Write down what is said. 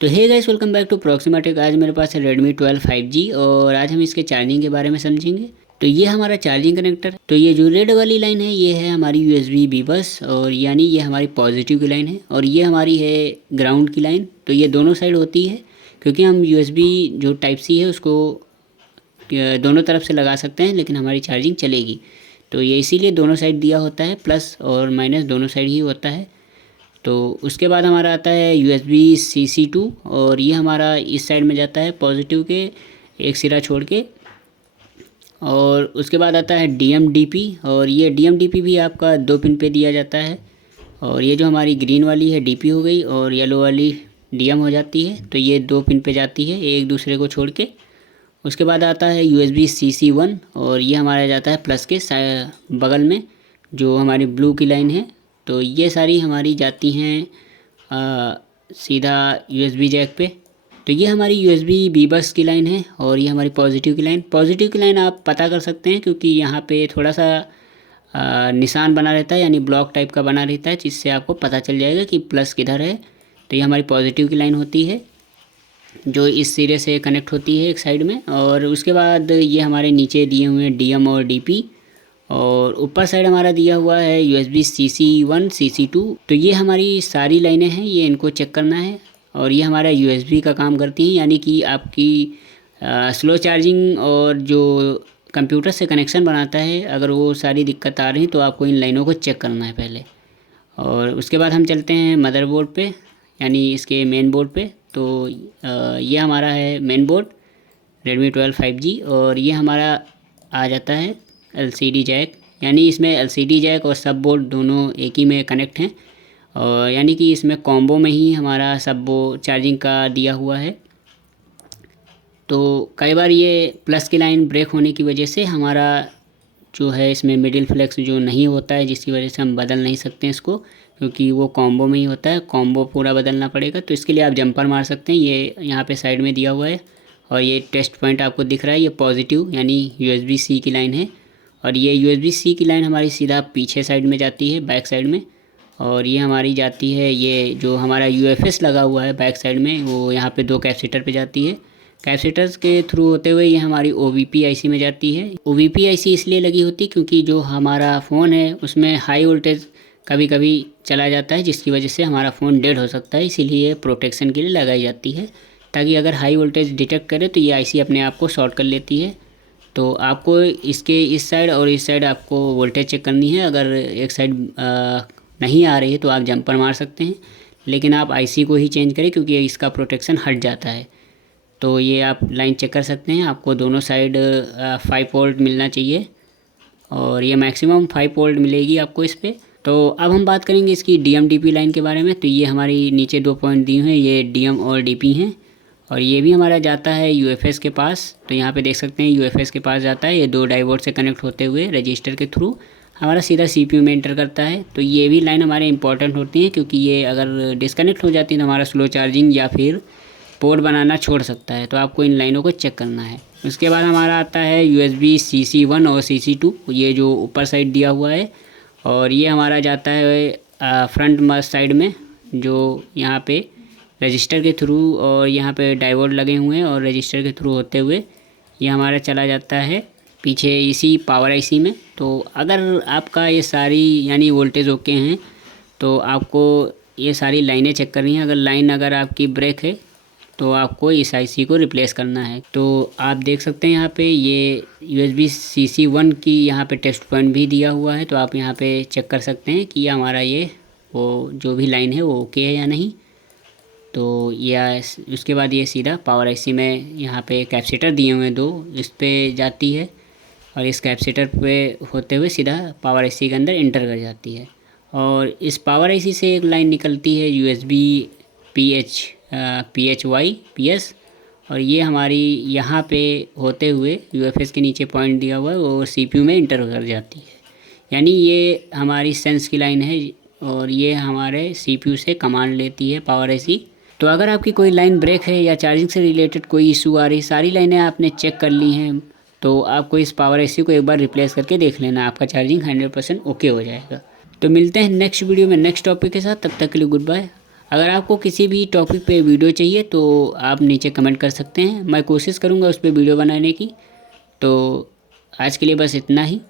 तो hey guys, welcome back to Proxima Tech. आज मेरे पास है Redmi 12 5G और आज हम इसके चार्जिंग के बारे में समझेंगे। तो ये हमारा चार्जिंग कनेक्टर, तो ये जो रेड वाली लाइन है ये है हमारी USB B बस, और यानी ये हमारी पॉजिटिव की लाइन है, और ये हमारी है ग्राउंड की लाइन। तो ये दोनों साइड होती है क्योंकि हम USB जो टाइप C है उसको दोनों तरफ से लगा सकते हैं, लेकिन हमारी चार्जिंग चलेगी। तो ये इसीलिए दोनों साइड दिया होता है, प्लस और माइनस दोनों साइड ही होता है। तो उसके बाद हमारा आता है USB CC2, और ये हमारा इस साइड में जाता है पॉजिटिव के एक सिरा छोड़ के। और उसके बाद आता है DMDP, और ये DMDP भी आपका 2 पिन पे दिया जाता है। और ये जो हमारी ग्रीन वाली है DP हो गई, और येलो वाली DM हो जाती है। तो ये 2 पिन पे जाती है एक दूसरे को छोड़ के। उसके बाद आता है USB CC1, और ये हमारा जाता है प्लस के बगल में जो हमारी ब्लू की लाइन है। तो ये सारी हमारी जाती हैं सीधा USB जैक पे। तो ये हमारी USB B बस की लाइन है, और ये हमारी पॉजिटिव की लाइन। पॉजिटिव की लाइन आप पता कर सकते हैं क्योंकि यहाँ पे थोड़ा सा निशान बना रहता है, यानी ब्लॉक टाइप का बना रहता है, जिससे आपको पता चल जाएगा कि प्लस किधर है। तो ये हमारी पॉजिटिव की लाइन होती है जो इस सिरे से कनेक्ट होती है एक साइड में। और उसके बाद ये हमारे नीचे दिए हुए हैं DM और DP, और ऊपर साइड हमारा दिया हुआ है USB CC1 CC2। तो ये हमारी सारी लाइनें हैं, ये इनको चेक करना है। और ये हमारा USB का काम करती हैं, यानी कि आपकी स्लो चार्जिंग और जो कंप्यूटर से कनेक्शन बनाता है, अगर वो सारी दिक्कत आ रही तो आपको इन लाइनों को चेक करना है पहले। और उसके बाद हम चलते हैं मदरबोर्ड पे, यानी इसके मेन बोर्ड पे। तो ये हमारा है मेन बोर्ड Redmi 12 5G, और ये हमारा आ जाता है LCD जैक, यानी इसमें LCD जैक और सब बोर्ड दोनों एक ही में कनेक्ट हैं, और यानी कि इसमें कॉम्बो में ही हमारा सब वो चार्जिंग का दिया हुआ है। तो कई बार ये प्लस की लाइन ब्रेक होने की वजह से हमारा जो है इसमें मिडिल फ्लेक्स जो नहीं होता है, जिसकी वजह से हम बदल नहीं सकते हैं इसको, क्योंकि वो कॉम्बो में ही होता है। कॉम्बो पूरा बदलना पड़ेगा, तो इसके लिए आप जंपर मार सकते हैं। ये यहाँ पे साइड में दिया हुआ है, और ये टेस्ट पॉइंट आपको दिख रहा है, ये पॉजिटिव यानी USB C की लाइन है। और ये USB C की लाइन हमारी सीधा पीछे साइड में जाती है, बैक साइड में। और ये हमारी जाती है, ये जो हमारा UFS लगा हुआ है बैक साइड में, वो यहाँ पे 2 कैपेसिटर पे जाती है। कैपेसिटर्स के थ्रू होते हुए ये हमारी OVP IC में जाती है। OVP IC इसलिए लगी होती है क्योंकि जो हमारा फ़ोन है उसमें हाई वोल्टेज कभी कभी चला जाता है, जिसकी वजह से हमारा फ़ोन डेड हो सकता है। इसीलिए प्रोटेक्शन के लिए लगाई जाती है, ताकि अगर हाई वोल्टेज डिटेक्ट करे तो ये IC अपने आप को शॉर्ट कर लेती है। तो आपको इसके इस साइड और इस साइड आपको वोल्टेज चेक करनी है। अगर एक साइड नहीं आ रही है तो आप जंपर मार सकते हैं, लेकिन आप IC को ही चेंज करें क्योंकि इसका प्रोटेक्शन हट जाता है। तो ये आप लाइन चेक कर सकते हैं, आपको दोनों साइड 5 वोल्ट मिलना चाहिए, और ये मैक्सिमम 5 वोल्ट मिलेगी आपको इस पर। तो अब हम बात करेंगे इसकी DMDP लाइन के बारे में। तो ये हमारी नीचे 2 पॉइंट दिए हैं, ये DM और DP हैं, और ये भी हमारा जाता है UFS के पास। तो यहाँ पे देख सकते हैं UFS के पास जाता है, ये 2 डायोड से कनेक्ट होते हुए रजिस्टर के थ्रू हमारा सीधा CPU में एंटर करता है। तो ये भी लाइन हमारे इंपॉर्टेंट होती है, क्योंकि ये अगर डिस्कनेक्ट हो जाती है तो हमारा स्लो चार्जिंग या फिर पोर्ट बनाना छोड़ सकता है। तो आपको इन लाइनों को चेक करना है। उसके बाद हमारा आता है USB CC1 और CC2, ये जो ऊपर साइड दिया हुआ है, और ये हमारा जाता है फ्रंट साइड में, जो यहाँ पे रजिस्टर के थ्रू, और यहाँ पे डायोड लगे हुए हैं, और रजिस्टर के थ्रू होते हुए ये हमारा चला जाता है पीछे इसी पावर IC में। तो अगर आपका ये सारी यानी वोल्टेज ओके हैं तो आपको ये सारी लाइनें चेक करनी है। अगर आपकी ब्रेक है तो आपको इस IC को रिप्लेस करना है। तो आप देख सकते हैं यहाँ पे ये USB CC1 की यहाँ पे टेस्ट पॉइंट भी दिया हुआ है, तो आप यहाँ पे चेक कर सकते हैं कि हमारा ये वो जो भी लाइन है वो ओके है या नहीं। तो या उसके बाद ये सीधा पावर IC में यहाँ पे कैपेसिटर दिए हुए हैं 2, इस पे जाती है, और इस कैपेसिटर पे होते हुए सीधा पावर IC के अंदर इंटर कर जाती है। और इस पावर IC से एक लाइन निकलती है USB PHY PS, और ये हमारी यहाँ पे होते हुए UFS के नीचे पॉइंट दिया हुआ है, वो CPU में इंटर कर जाती है। यानी ये हमारी सेंस की लाइन है, और ये हमारे CPU से कमांड लेती है पावर IC। तो अगर आपकी कोई लाइन ब्रेक है या चार्जिंग से रिलेटेड कोई इशू आ रही, सारी लाइनें आपने चेक कर ली हैं, तो आपको इस पावर IC को एक बार रिप्लेस करके देख लेना, आपका चार्जिंग 100% ओके हो जाएगा। तो मिलते हैं नेक्स्ट वीडियो में नेक्स्ट टॉपिक के साथ, तब तक के लिए गुड बाय। अगर आपको किसी भी टॉपिक पे वीडियो चाहिए तो आप नीचे कमेंट कर सकते हैं, मैं कोशिश करूँगा उस पर वीडियो बनाने की। तो आज के लिए बस इतना ही।